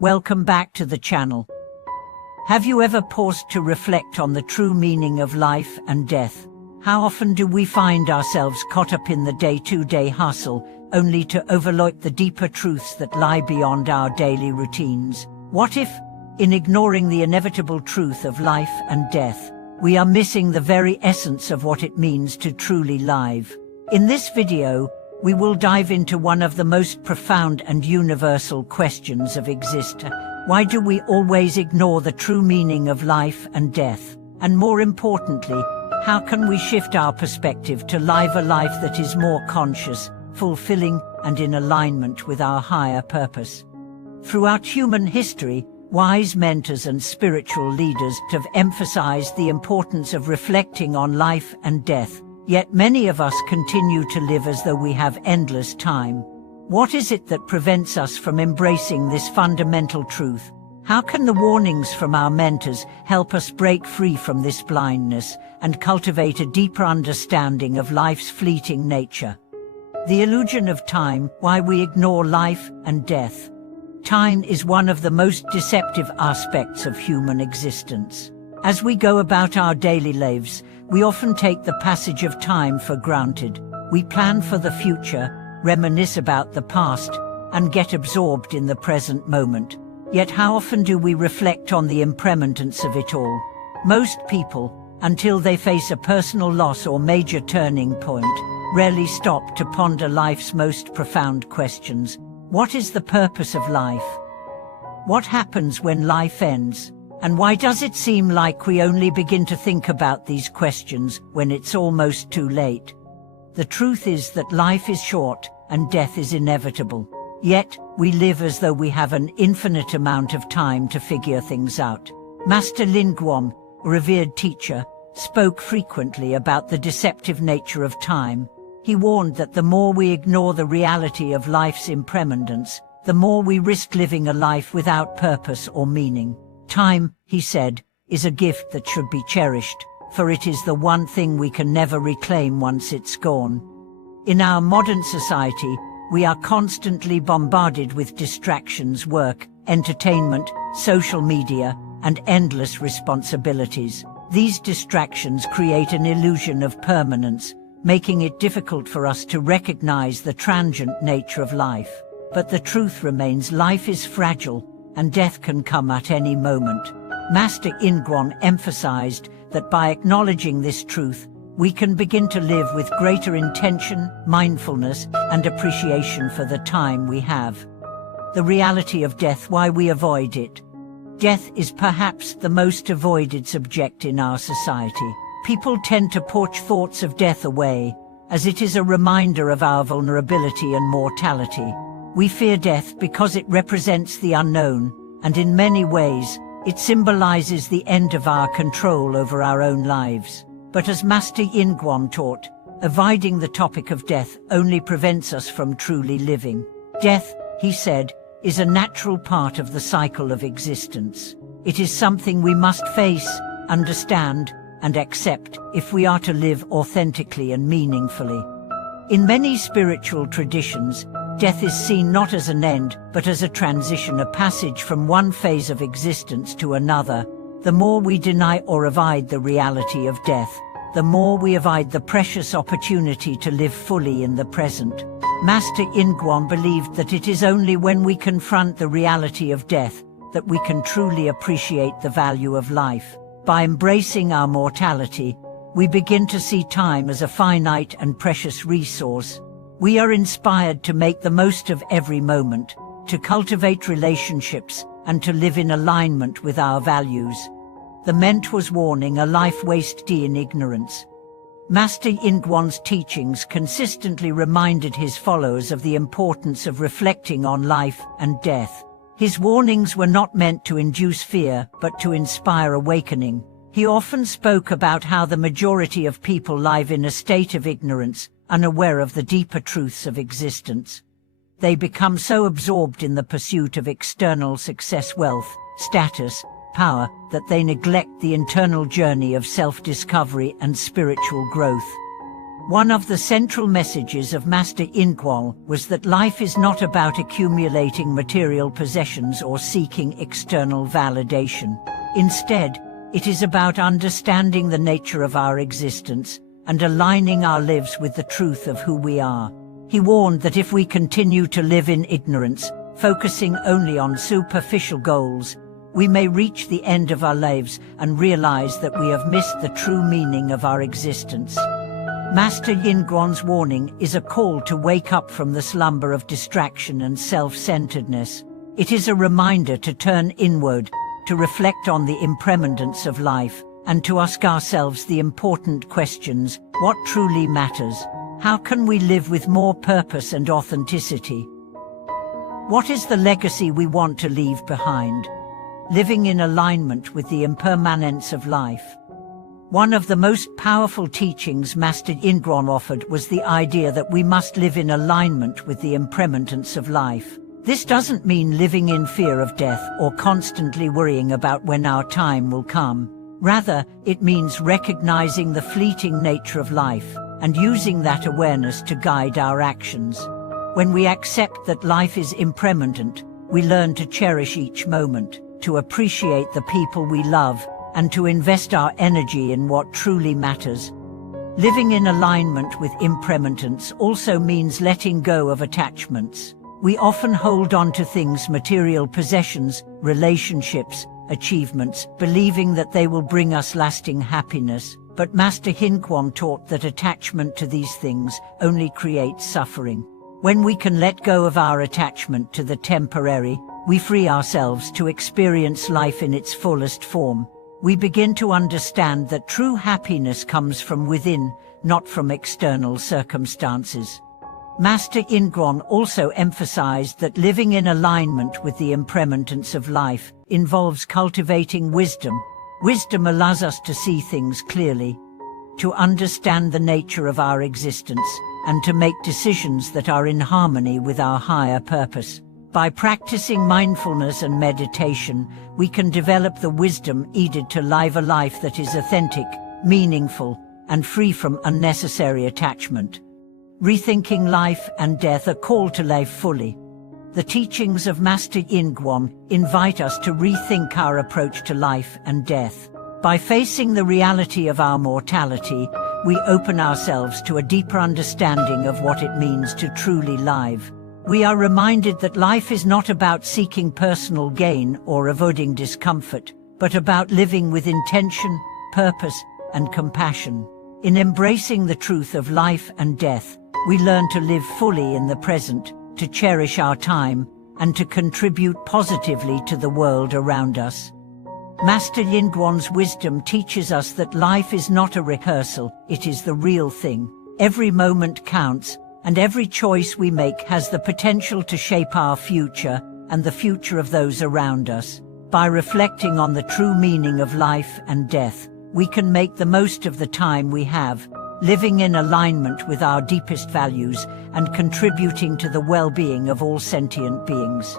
Welcome back to the channel. Have you ever paused to reflect on the true meaning of life and death? How often do we find ourselves caught up in the day-to-day hustle, only to overlook the deeper truths that lie beyond our daily routines? What if, in ignoring the inevitable truth of life and death, we are missing the very essence of what it means to truly live? In this video, we will dive into one of the most profound and universal questions of existence. Why do we always ignore the true meaning of life and death? And more importantly, how can we shift our perspective to live a life that is more conscious, fulfilling, and in alignment with our higher purpose? Throughout human history, wise mentors and spiritual leaders have emphasized the importance of reflecting on life and death. Yet many of us continue to live as though we have endless time. What is it that prevents us from embracing this fundamental truth? How can the warnings from our mentors help us break free from this blindness and cultivate a deeper understanding of life's fleeting nature? The illusion of time, why we ignore life and death. Time is one of the most deceptive aspects of human existence. As we go about our daily lives, we often take the passage of time for granted. We plan for the future, reminisce about the past, and get absorbed in the present moment. Yet how often do we reflect on the impermanence of it all? Most people, until they face a personal loss or major turning point, rarely stop to ponder life's most profound questions. What is the purpose of life? What happens when life ends? And why does it seem like we only begin to think about these questions when it's almost too late? The truth is that life is short and death is inevitable. Yet, we live as though we have an infinite amount of time to figure things out. Master Lin Guang, a revered teacher, spoke frequently about the deceptive nature of time. He warned that the more we ignore the reality of life's impermanence, the more we risk living a life without purpose or meaning. Time, he said, is a gift that should be cherished, for it is the one thing we can never reclaim once it's gone. In our modern society, we are constantly bombarded with distractions, work, entertainment, social media, and endless responsibilities. These distractions create an illusion of permanence, making it difficult for us to recognize the transient nature of life. But the truth remains, life is fragile, and death can come at any moment. Master Yin Guang emphasized that by acknowledging this truth, we can begin to live with greater intention, mindfulness, and appreciation for the time we have. The reality of death, why we avoid it. Death is perhaps the most avoided subject in our society. People tend to push thoughts of death away, as it is a reminder of our vulnerability and mortality. We fear death because it represents the unknown, and in many ways, it symbolizes the end of our control over our own lives. But as Master Yin Guang taught, avoiding the topic of death only prevents us from truly living. Death, he said, is a natural part of the cycle of existence. It is something we must face, understand, and accept if we are to live authentically and meaningfully. In many spiritual traditions, death is seen not as an end, but as a transition, a passage from one phase of existence to another. The more we deny or avoid the reality of death, the more we avoid the precious opportunity to live fully in the present. Master Yin Guang believed that it is only when we confront the reality of death that we can truly appreciate the value of life. By embracing our mortality, we begin to see time as a finite and precious resource. We are inspired to make the most of every moment, to cultivate relationships, and to live in alignment with our values. The mentor's warning, a life wasted in ignorance. Master Yin Guang's teachings consistently reminded his followers of the importance of reflecting on life and death. His warnings were not meant to induce fear, but to inspire awakening. He often spoke about how the majority of people live in a state of ignorance, unaware of the deeper truths of existence. They become so absorbed in the pursuit of external success, wealth, status, power, that they neglect the internal journey of self-discovery and spiritual growth. One of the central messages of Master Yin Guang was that life is not about accumulating material possessions or seeking external validation. Instead, it is about understanding the nature of our existence and aligning our lives with the truth of who we are. He warned that if we continue to live in ignorance, focusing only on superficial goals, we may reach the end of our lives and realize that we have missed the true meaning of our existence. Master Yin Guang's warning is a call to wake up from the slumber of distraction and self-centeredness. It is a reminder to turn inward, to reflect on the impermanence of life, and to ask ourselves the important questions: what truly matters? How can we live with more purpose and authenticity? What is the legacy we want to leave behind? Living in alignment with the impermanence of life. One of the most powerful teachings Master Yin Guang offered was the idea that we must live in alignment with the impermanence of life. This doesn't mean living in fear of death or constantly worrying about when our time will come. Rather, it means recognizing the fleeting nature of life and using that awareness to guide our actions. When we accept that life is impermanent, we learn to cherish each moment, to appreciate the people we love, and to invest our energy in what truly matters. Living in alignment with impermanence also means letting go of attachments. We often hold on to things, material possessions, relationships, achievements, believing that they will bring us lasting happiness. But Master Yin Guang taught that attachment to these things only creates suffering. When we can let go of our attachment to the temporary, we free ourselves to experience life in its fullest form. We begin to understand that true happiness comes from within, not from external circumstances. Master Yin Guang also emphasized that living in alignment with the impermanence of life involves cultivating wisdom. Wisdom allows us to see things clearly, to understand the nature of our existence, and to make decisions that are in harmony with our higher purpose. By practicing mindfulness and meditation, we can develop the wisdom needed to live a life that is authentic, meaningful, and free from unnecessary attachment. Rethinking life and death, a call to live fully. The teachings of Master Yin Guang invite us to rethink our approach to life and death. By facing the reality of our mortality, we open ourselves to a deeper understanding of what it means to truly live. We are reminded that life is not about seeking personal gain or avoiding discomfort, but about living with intention, purpose, and compassion. In embracing the truth of life and death, we learn to live fully in the present, to cherish our time, and to contribute positively to the world around us. Master Yin Guang's wisdom teaches us that life is not a rehearsal, it is the real thing. Every moment counts, and every choice we make has the potential to shape our future and the future of those around us. By reflecting on the true meaning of life and death, we can make the most of the time we have, living in alignment with our deepest values and contributing to the well-being of all sentient beings.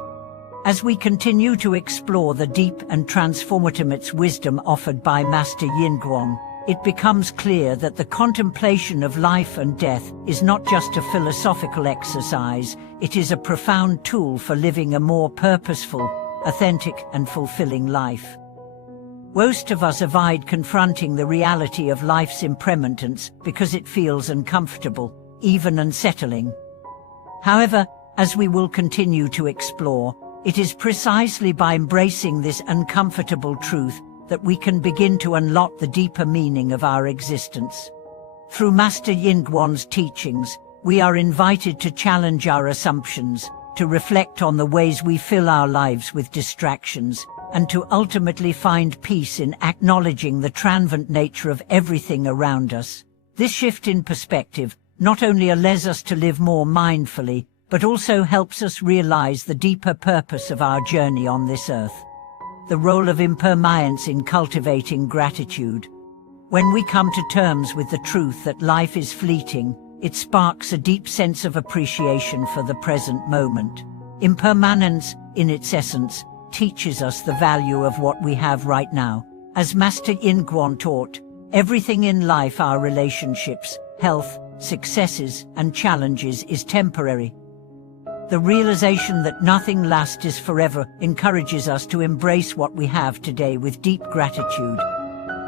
As we continue to explore the deep and transformative wisdom offered by Master Yin Guang, it becomes clear that the contemplation of life and death is not just a philosophical exercise, it is a profound tool for living a more purposeful, authentic, and fulfilling life. Most of us avoid confronting the reality of life's impermanence because it feels uncomfortable, even unsettling. However, as we will continue to explore, it is precisely by embracing this uncomfortable truth that we can begin to unlock the deeper meaning of our existence. Through Master Yin Guang's teachings, we are invited to challenge our assumptions, to reflect on the ways we fill our lives with distractions, and to ultimately find peace in acknowledging the transient nature of everything around us. This shift in perspective not only allows us to live more mindfully, but also helps us realize the deeper purpose of our journey on this earth. The role of impermanence in cultivating gratitude. When we come to terms with the truth that life is fleeting, it sparks a deep sense of appreciation for the present moment. Impermanence, in its essence, teaches us the value of what we have right now. As Master Yin Guang taught, everything in life, our relationships, health, successes, and challenges is temporary. The realization that nothing lasts forever encourages us to embrace what we have today with deep gratitude.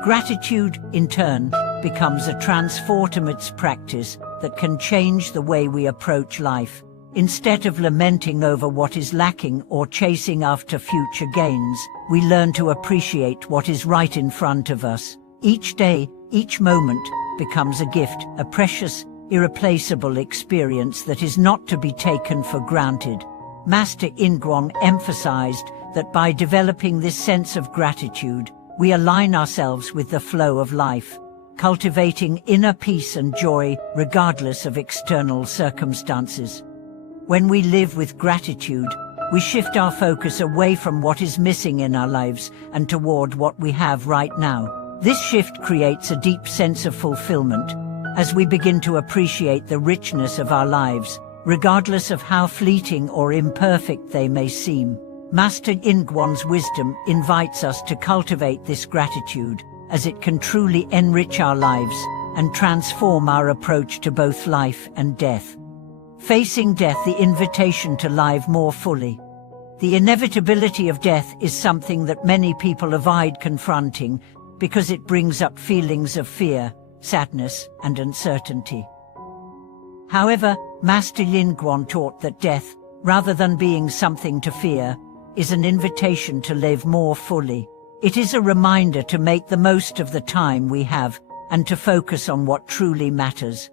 Gratitude, in turn, becomes a transformative practice that can change the way we approach life. Instead of lamenting over what is lacking or chasing after future gains, we learn to appreciate what is right in front of us. Each day, each moment, becomes a gift, a precious, irreplaceable experience that is not to be taken for granted. Master Yin Guang emphasized that by developing this sense of gratitude, we align ourselves with the flow of life, cultivating inner peace and joy regardless of external circumstances. When we live with gratitude, we shift our focus away from what is missing in our lives and toward what we have right now. This shift creates a deep sense of fulfillment, as we begin to appreciate the richness of our lives, regardless of how fleeting or imperfect they may seem. Master Yin Guang's wisdom invites us to cultivate this gratitude, as it can truly enrich our lives and transform our approach to both life and death. Facing death, the invitation to live more fully. The inevitability of death is something that many people avoid confronting because it brings up feelings of fear, sadness, and uncertainty. However, Master Yin Guang taught that death, rather than being something to fear, is an invitation to live more fully. It is a reminder to make the most of the time we have and to focus on what truly matters.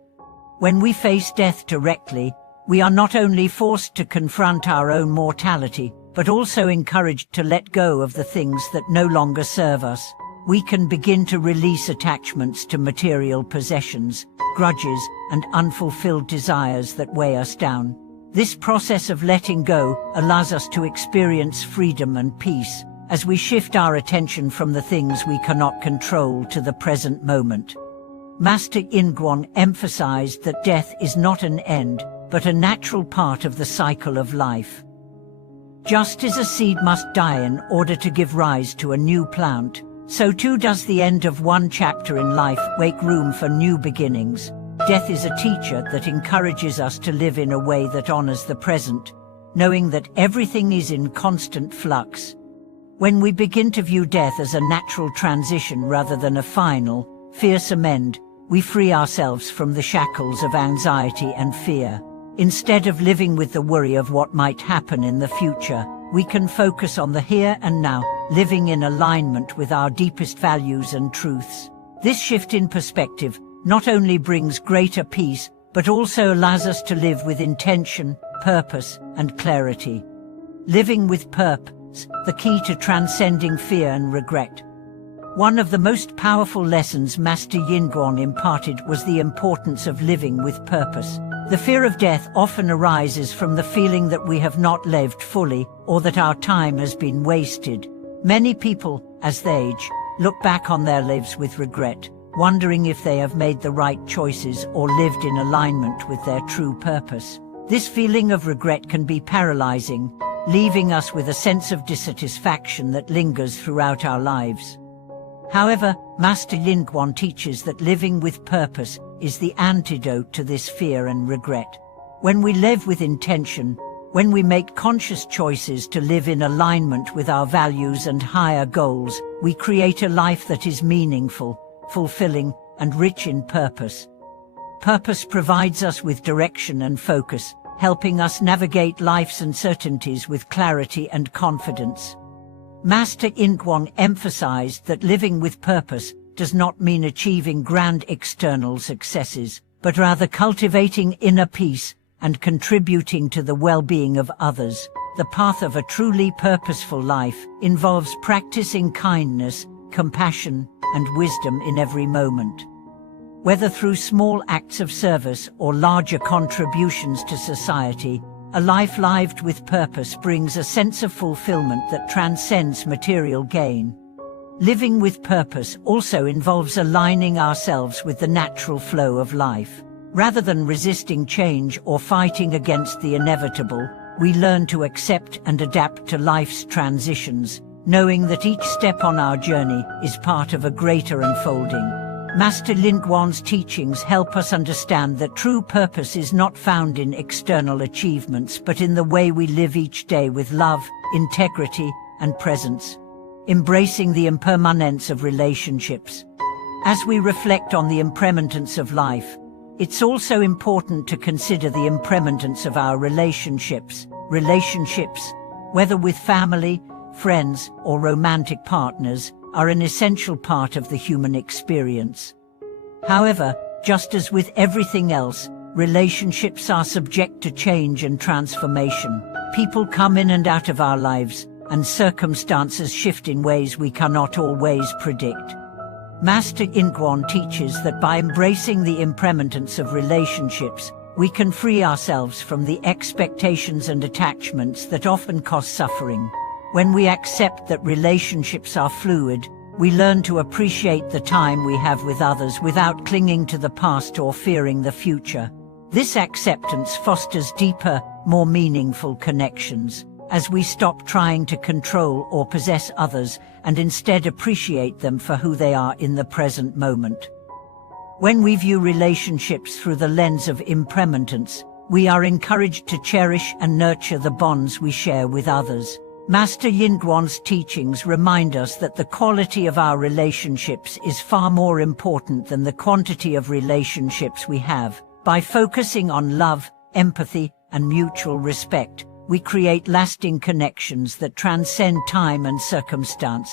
When we face death directly, we are not only forced to confront our own mortality, but also encouraged to let go of the things that no longer serve us. We can begin to release attachments to material possessions, grudges, and unfulfilled desires that weigh us down. This process of letting go allows us to experience freedom and peace, as we shift our attention from the things we cannot control to the present moment. Master Yin Guang emphasized that death is not an end, but a natural part of the cycle of life. Just as a seed must die in order to give rise to a new plant, so too does the end of one chapter in life make room for new beginnings. Death is a teacher that encourages us to live in a way that honors the present, knowing that everything is in constant flux. When we begin to view death as a natural transition rather than a final, fearsome end, we free ourselves from the shackles of anxiety and fear. Instead of living with the worry of what might happen in the future, we can focus on the here and now, living in alignment with our deepest values and truths. This shift in perspective not only brings greater peace, but also allows us to live with intention, purpose, and clarity. Living with purpose, the key to transcending fear and regret. One of the most powerful lessons Master Yin Guang imparted was the importance of living with purpose. The fear of death often arises from the feeling that we have not lived fully or that our time has been wasted. Many people, as they age, look back on their lives with regret, wondering if they have made the right choices or lived in alignment with their true purpose. This feeling of regret can be paralyzing, leaving us with a sense of dissatisfaction that lingers throughout our lives. However, Master Yin Guang teaches that living with purpose is the antidote to this fear and regret. When we live with intention, when we make conscious choices to live in alignment with our values and higher goals, we create a life that is meaningful, fulfilling, and rich in purpose. Purpose provides us with direction and focus, helping us navigate life's uncertainties with clarity and confidence. Master Yin Guang emphasized that living with purpose does not mean achieving grand external successes, but rather cultivating inner peace and contributing to the well-being of others. The path of a truly purposeful life involves practicing kindness, compassion, and wisdom in every moment. Whether through small acts of service or larger contributions to society, a life lived with purpose brings a sense of fulfillment that transcends material gain. Living with purpose also involves aligning ourselves with the natural flow of life. Rather than resisting change or fighting against the inevitable, we learn to accept and adapt to life's transitions, knowing that each step on our journey is part of a greater unfolding. Master Lin Guan's teachings help us understand that true purpose is not found in external achievements but in the way we live each day with love, integrity, and presence, embracing the impermanence of relationships. As we reflect on the impermanence of life, it's also important to consider the impermanence of our relationships. Relationships, whether with family, friends, or romantic partners, are an essential part of the human experience. However, just as with everything else, relationships are subject to change and transformation. People come in and out of our lives, and circumstances shift in ways we cannot always predict. Master Lin Guan teaches that by embracing the impermanence of relationships, we can free ourselves from the expectations and attachments that often cause suffering. When we accept that relationships are fluid, we learn to appreciate the time we have with others without clinging to the past or fearing the future. This acceptance fosters deeper, more meaningful connections, as we stop trying to control or possess others and instead appreciate them for who they are in the present moment. When we view relationships through the lens of impermanence, we are encouraged to cherish and nurture the bonds we share with others. Master Lin Guan's teachings remind us that the quality of our relationships is far more important than the quantity of relationships we have. By focusing on love, empathy, and mutual respect, we create lasting connections that transcend time and circumstance,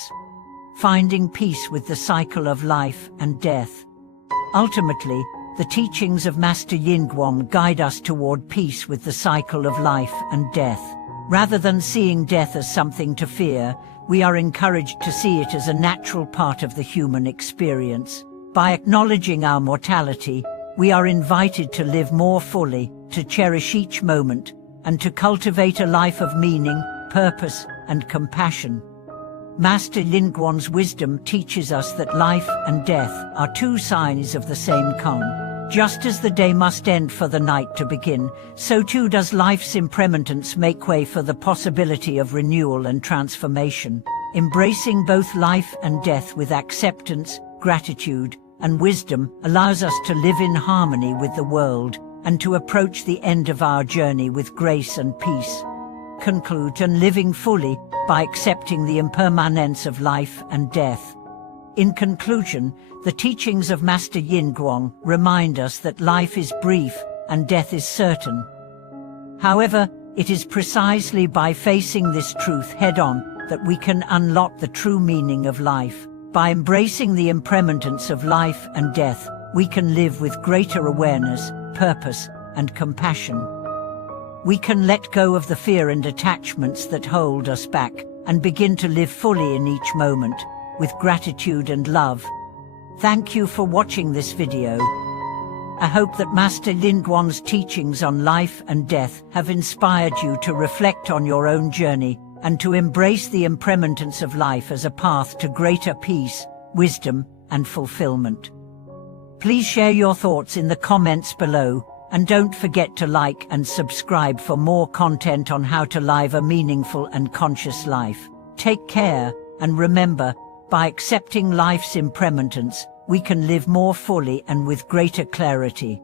finding peace with the cycle of life and death. Ultimately, the teachings of Master Lin Guan guide us toward peace with the cycle of life and death. Rather than seeing death as something to fear, we are encouraged to see it as a natural part of the human experience. By acknowledging our mortality, we are invited to live more fully, to cherish each moment, and to cultivate a life of meaning, purpose, and compassion. Master Lin Guan's wisdom teaches us that life and death are two sides of the same coin. Just as the day must end for the night to begin, so too does life's impermanence make way for the possibility of renewal and transformation. Embracing both life and death with acceptance, gratitude, and wisdom allows us to live in harmony with the world and to approach the end of our journey with grace and peace. Conclude and living fully by accepting the impermanence of life and death. In conclusion, the teachings of Master Lin Guan remind us that life is brief and death is certain. However, it is precisely by facing this truth head-on that we can unlock the true meaning of life. By embracing the impermanence of life and death, we can live with greater awareness, purpose, and compassion. We can let go of the fear and attachments that hold us back and begin to live fully in each moment, with gratitude and love. Thank you for watching this video. I hope that Master Lin Guan's teachings on life and death have inspired you to reflect on your own journey and to embrace the impermanence of life as a path to greater peace, wisdom, and fulfillment. Please share your thoughts in the comments below, and don't forget to like and subscribe for more content on how to live a meaningful and conscious life. Take care, and remember, by accepting life's impermanence, we can live more fully and with greater clarity.